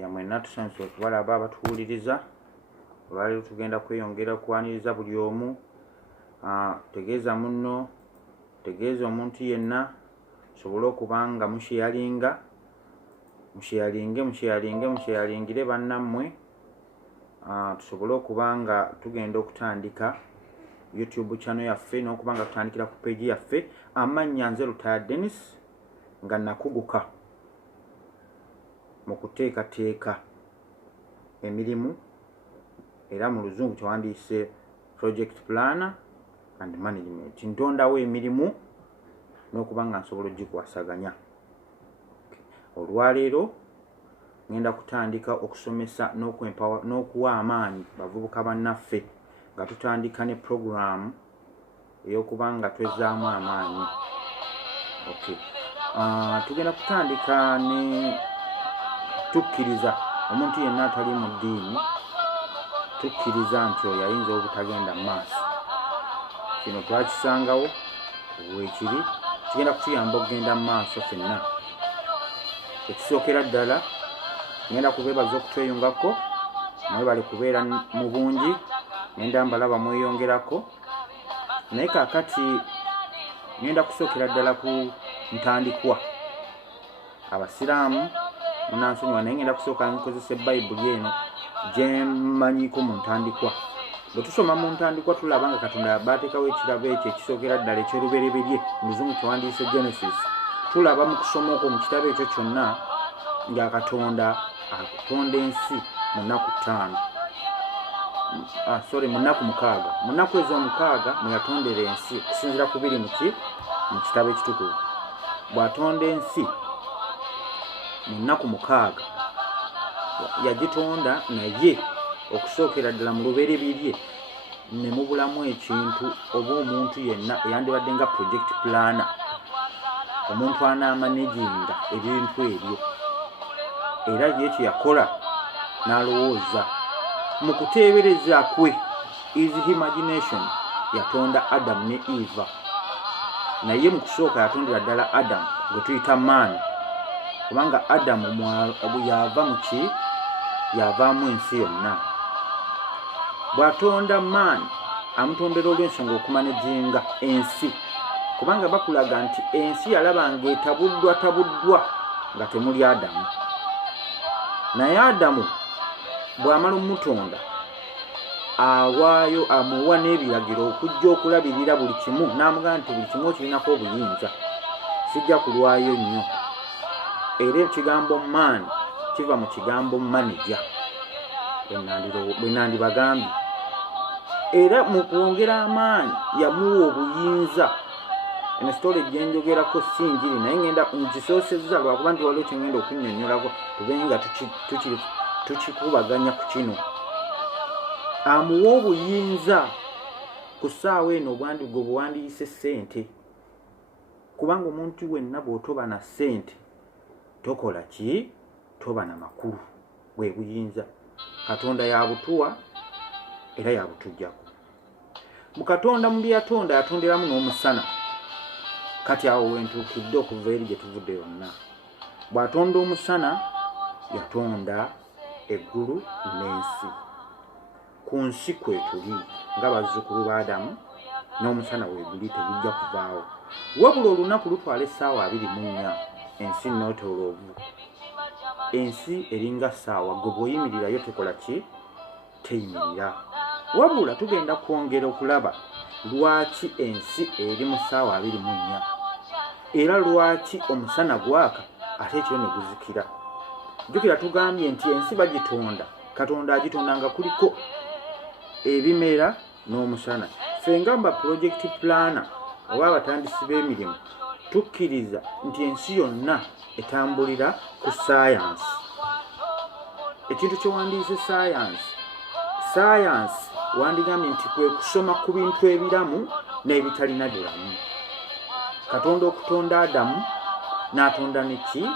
ya mwenna tusanyuse okubalaba abatuwuliriza. Olwaleero tugenda kweyongera kwaniriza buli omu. Tegeeza munno, tegeeza omuntu yenna, sobole okuba nga musheyalingire bannammwe. Tusobole okuba nga tugenda okutandika YouTube channel yaffe n'okuba nga tutandikira ku page yaffe. Amannya nze Retired Dennis nga nakuguka mu kuteekateeka emirimu era mu luzungu kyewandiise project planner and management. Ntondawo emirimu n'okuba nga nsobola ogikwasaganya. Olwaleero ngenda kutandika okusomesa n'okuwa amaanyi bavubuka bannaffe nga tutandika ne program ey'okuba nga twezzaamu amaanyi. Tugenda kutandika ne tukkiriza omuntu yenna atali mu ddiini, tukkiriza nti oyo ayinza obutagenda mu maaso. Kino twakisangawo weekiri, kigenda kutuyamba okugenda mu maaso ffenna. Ekisookera ddala ngenda kubeebaza okutweyungako, mwebale kubeera mu bungi, ngenda mbalaba mweyongerako. Naye kaakati ngenda kusookera ddala ku ntandikwa. Abasiraamu munansonyiwa, naye ngenda kusooka nkozesa Bayibuli eno gye mmanyiko mu ntandikwa. Bwe tusoma mu ntandikwa tulaba nga Katonda baateekawo ekirabo ekyo ekisookera ddala eky'olubereberye, mu luzungu kyewandiise Genesis. Tulaba mu kusoma okwo mu kitabo ekyo kyonna nga Katonda atonda ensi mu nnaku 5. Mu nnaku 6. Mu nnaku ez'omukaaga mwe yatondera ensi okusinziira ku biri mu kitabo ekitukuvu. Bw'atonda ensi mu nnaku 6 yagitonda, naye okusookera ddala mu lubereberye ne mubulamu ekintu oba omuntu yenna eyandibadde nga project planner, omuntu anaamanaginga ebintu ebyo. Era ye kye yakola n'alowooza mu kuteebereza kwe, his imagination, yatonda Adam ne Eva. Naye mu kusooka yatondera ddala Adam gwe tuyita man, kubanga Adamu yava mu ki? Yavaamu ensi yonna. Bw'atonda man amutondera olw'ensonga okumanaginga ensi, kubanga bakulaga nti ensi yalabanga etabuddwa nga temuli Adamu. Naye Adamu bw'amala omutonda awaayo, amuwa n'ebiragiro okujja okulabirira buli kimu, n'amugamba nti buli kimu okirinako obuyinza, sijja kulwayo nnyo. Era ekigambo man kiva mu kigambo manager bwe nandibagambye. Era mu kwongera amaanyi yamuwa obuyinza. Eno sitole gye njogerako si njiri, naye ngenda ngisoosezza lwakuba nti waliwo kye ngenda okunnyonnyolako tube nga tukikubaganya ku kino. Amuwa obuyinza ku ssaawa eno gwe buwandiyise ssente, kubanga omuntu wenna bw'otoba na ssente tokola ki? Toba na makulu. Bwe buyinza Katonda yabutuwa era yabutujjako. Mu Katonda mu bye yatonda yatonderamu n'omusana. Kati awo wentuukidde okuva eri gye tuvudde yonna. Bw'atonda omusana yatonda eggulu n'ensi. Ku nsi kwe tuli nga bazzukulu ba Adamu, n'omusana weeguli tegujja kuvaawo. Wabula olunaku lutwala essaawa 24, ensi nootoloovu. Ensi eringa ssaawa, gwe bw'oyimirirayo tekola ki? Teyimirira. Wabula tugenda kwongera okulaba lwaki ensi eri mu ssaawa 24, era lwaki omusana gwaka ate ekiro ne guzikira. Jjukira tugambye nti ensi bagitonda, Katonda agitonda nga kuliko ebimera n'omusana. Ffe ngamba project planner oba abatandisi b'emirimu tukkiriza nti ensi yonna etambulira ku science. Ekintu kye wandiise science wandigambye nti kwe kusoma ku bintu ebiramu n'ebitalina bulamu. Katonda okutonda Adamu n'atonda neki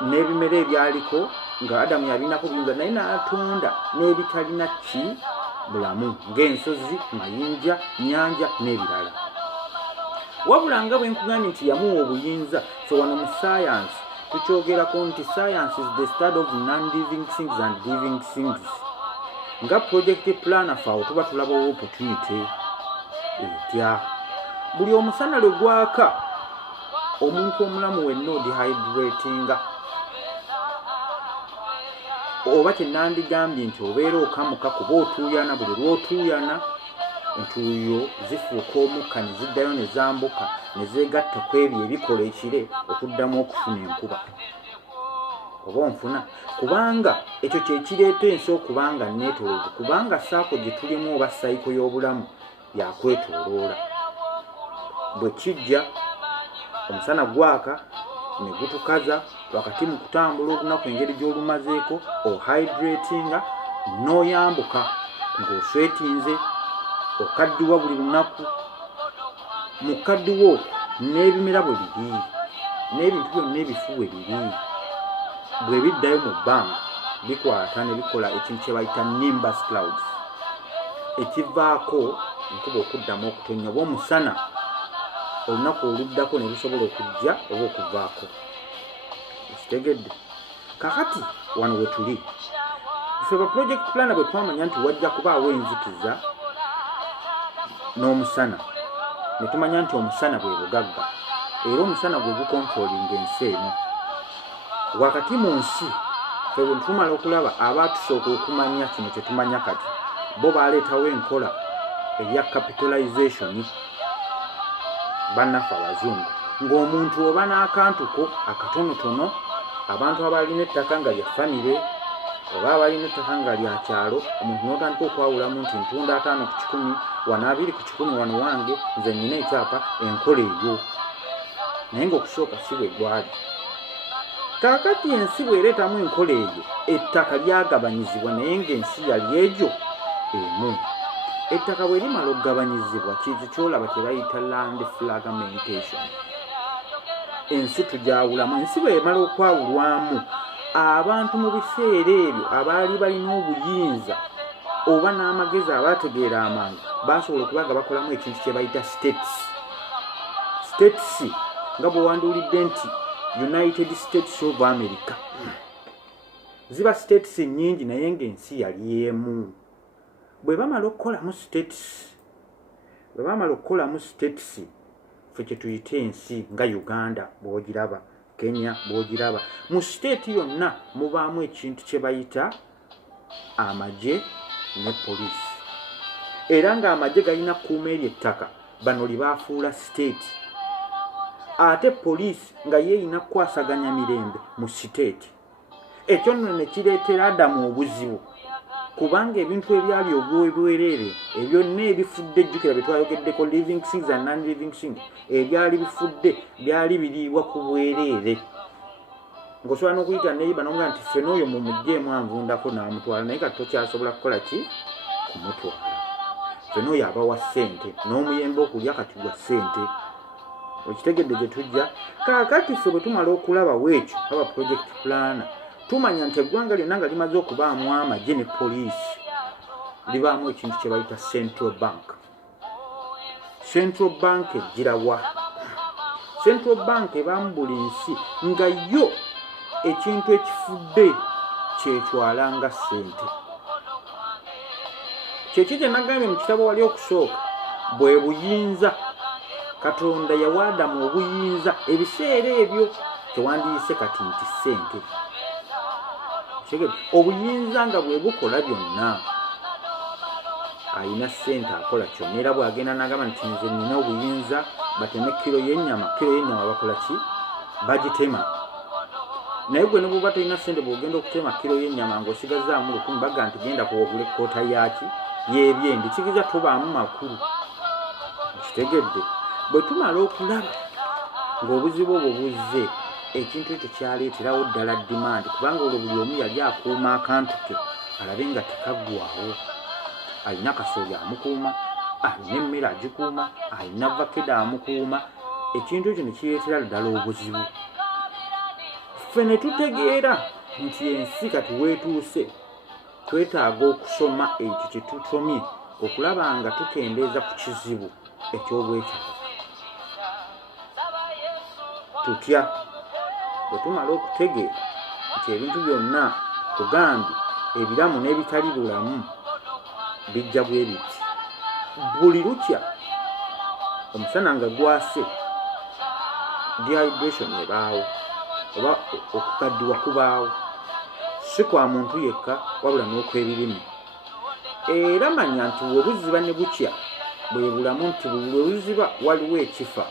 n'ebimera ebyaliko nga Adamu yalinako buyinza, naye n'atonda n'ebitalina ki? Bulamu, ng'ensozi, mayinja, nnyanja n'ebirala. Wabula nga bwe nkugambye nti yamuwa obuyinza, so wano mu science tukyogerako nti science is the study of non-living things and living things. Nga project planner faawo tuba tulabawo opportunity etya. Buli omusana lwe gwaka omuntu omulamu wenna odihydratinga. Oba kyenandigambye nti obeera okamuka kuba otuuyana, buli lw'otuuyana entuuyo zifuuka omukka ne ziddayo ne zambuka ne zeegatta ku ebyo ebikola ekire okuddamu okufuna enkuba. Oba onfuna kubanga ekyo kyekireeta ensi okubanga neetooloovu, kubanga saako gye tulimu oba sayiko y'obulamu yakwetooloola. Bwe kijja omusana gwaka ne gutukaza wakati mu kutambula olunaku engeri gy'olumazeeko ohydratinga n'oyambuka ng'oswetinze okaddiwa buli lunaku. Mu kaddiwa okwo n'ebimera bwe biri n'ebintu byonna ebifu bwe biri bwe biddayo mu bbanga bikwata ne bikola ekintu kye bayita nimbus clouds ekivaako enkuba okuddamu okutonnya oba omusana olunaku oluddako ne lusobola okujja oba okuvaako. Okitegedde? Kakati wano we tuli ffe ba project planner bwe twamanya nti wajja kubaawo enzikiza n'omusana ne tumanya nti omusana bwe bugagga era omusana gwe gukontrolinga ensi emu. Wakati mu nsi ffe bwe tumala okulaba abaatusooka okumanya kino kye tumanya kati bo baaleetawo enkola eya capitalization bannaffe abazungu, ng'omuntu oba n'akantuko akatonotono, abantu abalina ettaka nga lya famire oba abalina ettaka nga lya kyalo, omuntu n'otandika okwawulamu nti ntunda 5 ku 10 wano 2 ku 10 wano wange nze nnyina ekyapa, enkola eyo. Naye ng'okusooka si bwe gwali. Kaakati ensi bw'ereetamu enkola eyo ettaka lyagabanyizibwa naye ng'ensi yali egyo emu. Ettaka bwe limala okugabanyizibwa kikyo kyolaba kye bayita land fragmentation. Ensi tugyawulamu. Ensi bw'emala okwawulwamu abantu mu biseera ebyo abaali balina obuyinza oba n'amagezi abaategeera amangu baasobola okuba nga bakolamu ekintu kye bayita states. States nga bwe wanduulidde nti United States of America ziba states nnyingi naye ng'ensi yali emu. Bwe bamala okukolamu states ffe kye tuyita ensi nga Uganda bw'ogiraba, Kenya bw'ogiraba, mu state yonna mubaamu ekintu kye bayita amagye ne poliisi. Era ng'amagye galina kuuma eryo ettaka bano libaafuula state, ate poliisi nga yeeyina kukwasaganya mirembe mu state. Ekyo nno ne kireetera Adamu obuzibu kubanga ebintu ebyali obwereere ebyonna ebifudde, jjukira bye twayogeddeko living things and non-living things, ebyali bifudde byali biriibwa ku bwereere. Ng'osobola n'okuyita neyiba n'omugamba nti ffe n'oyo mumugjeemu anvundako n'amutwala, naye kati tokyasobola kukola ki? Kumutwala. Ffe n'oyo aba wa ssente, n'omuyembe okulya kati gwa ssente. Okitegedde gye tujja? Kaakati ffe bwe tumala okulaba weekyo aba project planner tumanya nti eggwanga lyonna nga limaze okubaamu amagye ne poliisi libaamu ekintu kye bayita central bank. Central bank egirawa? Central bank ebaamu buli nsi nga yo ekintu ekifudde kyetwala nga ssente. Kyeki kye nagambye mu kitabo wali okusooka bwe buyinza. Katonda yawa Adamu obuyinza ebiseera ebyo tewandiyise kati nti ssente. Obuyinza nga bwe bukola byonna alina ssente akola kyonna. Era bw'agenda n'agamba nti nze nina obuyinza bateme kilo y'ennyama bakola ki? Bagitema. Naye gwe ne bw'oba tolina ssente bw'ogenda okutema kilo y'ennyama ng'osigazaamu 10 baga nti genda kuwogula ekkoota yaki y'ebyendi, kigeza tobaamu makulu. Okitegedde? Bwe tumala okulaba ng'obuzibu obwo buzze, ekintu ekyo kyaleeterawo ddala demand, kubanga olwo buli omu yali akuuma akantu ke alabe nga tekaggwawo. Alina kasooli amukuuma, alina emmere agikuuma, alina vakedo amukuuma. Ekintu ekyo ne kireetera ddala obuzibu. Ffe ne tutegeera nti ensi kati weetuuse twetaaga okusoma ekyo kye tutomye okulaba nga tukendeeza ku kizibu eky'obwetaavu. Tutya bwe tumala okutegeera nti ebintu byonna tugambye ebiramu n'ebitali bulamu bijja bwe biti, buli lukya omusana nga gwase dehydration ebaawo oba okukaddiwa kubaawo, si kwa muntu yekka wabula n'okw'ebirime. Era manya nti webuziba ne bukya bwe bulamu nti bwe buziba waliwo ekifa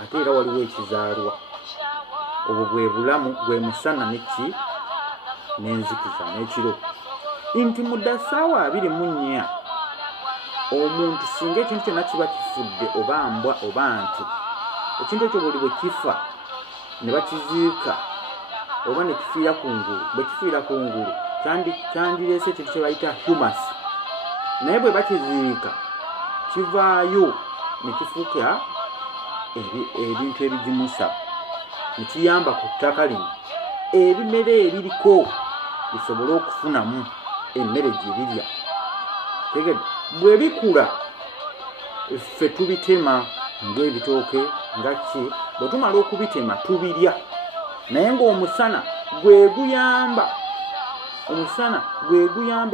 ate era waliwo ekizaalwa. Obwo bwe bulamu, gwe musana n'enzikiza n'ekiro. Nti mu dda ssaawa 24 omuntu singa ekintu kyonna kiba kifudde oba mbwa oba nti, ekintu ekyo buli bwe kifa ne bakiziika oba ne kifiira ku ngulu, bwe kifiira ku ngulu kyandireese ekintu kye bayita humus, naye bwe bakiziika kivaayo ne kifuuka ebintu ebigimusa, ne kiyamba ku ttaka lino ebimera ebiriko bisobole okufunamu emmere gye birya. Tegedde bwe bikula ffe tubitema ng'ebitooke nga ki, bwe tumala okubitema tubirya, naye ng'omusana gwe guyamba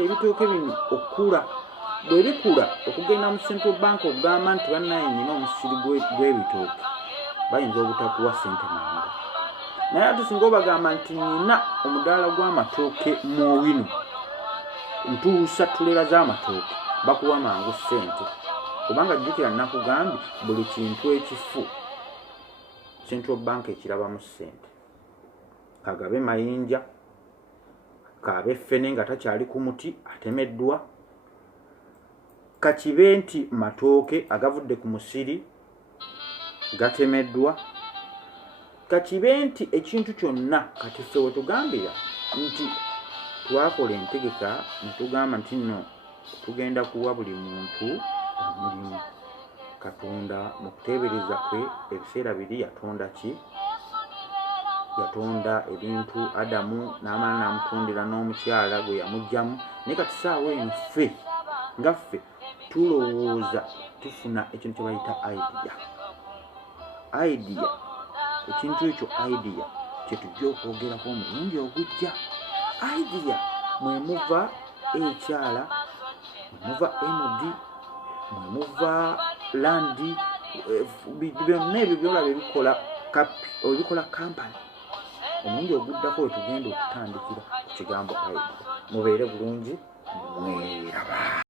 ebitooke bino okukula. Bwe bikula okugenda mu Central Bank okugamba nti bannaye nyina omusiri gw'ebitooke, bayinza obutakuwa ssente mangu. Naye ate singa obagamba nti nyina omudaala gw'amatooke mu Owino, ntuusa ttulera z'amatooke, bakuwa mangu ssente. Kubanga jjukira nakugambye buli kintu ekifu Central Bank ekirabamu ssente. Kagabe mayinja, kabe ffene nga takyali ku muti atemeddwa, kakibe nti matooke agavudde ku musiri gatemeddwa, kakibe nti ekintu kyonna kati ffe we tugambira nti twakola entegeka ne tugamba nti nno tugenda kuwa buli muntu omulimu. Katonda mu kuteebereza kwe ebiseera biri yatonda ki? Yatonda ebintu. Adamu n'amala n'amutondera n'omukyala gwe yamuggyamu. Naye kati saawa eno ffe nga ffe tulowooza tufuna ekintu kye bayita idea. Ekintu ekyo idea kye tujja okwogerako omulundi ogujja. Idea mwe muva ekyala, mwe muva MD, mwe muva landi, byonna ebyo byolaba ebikola kampani. Omulundi oguddako we tugenda okutandikira ku kigambo idea. Mubeere bulungi, mweraba.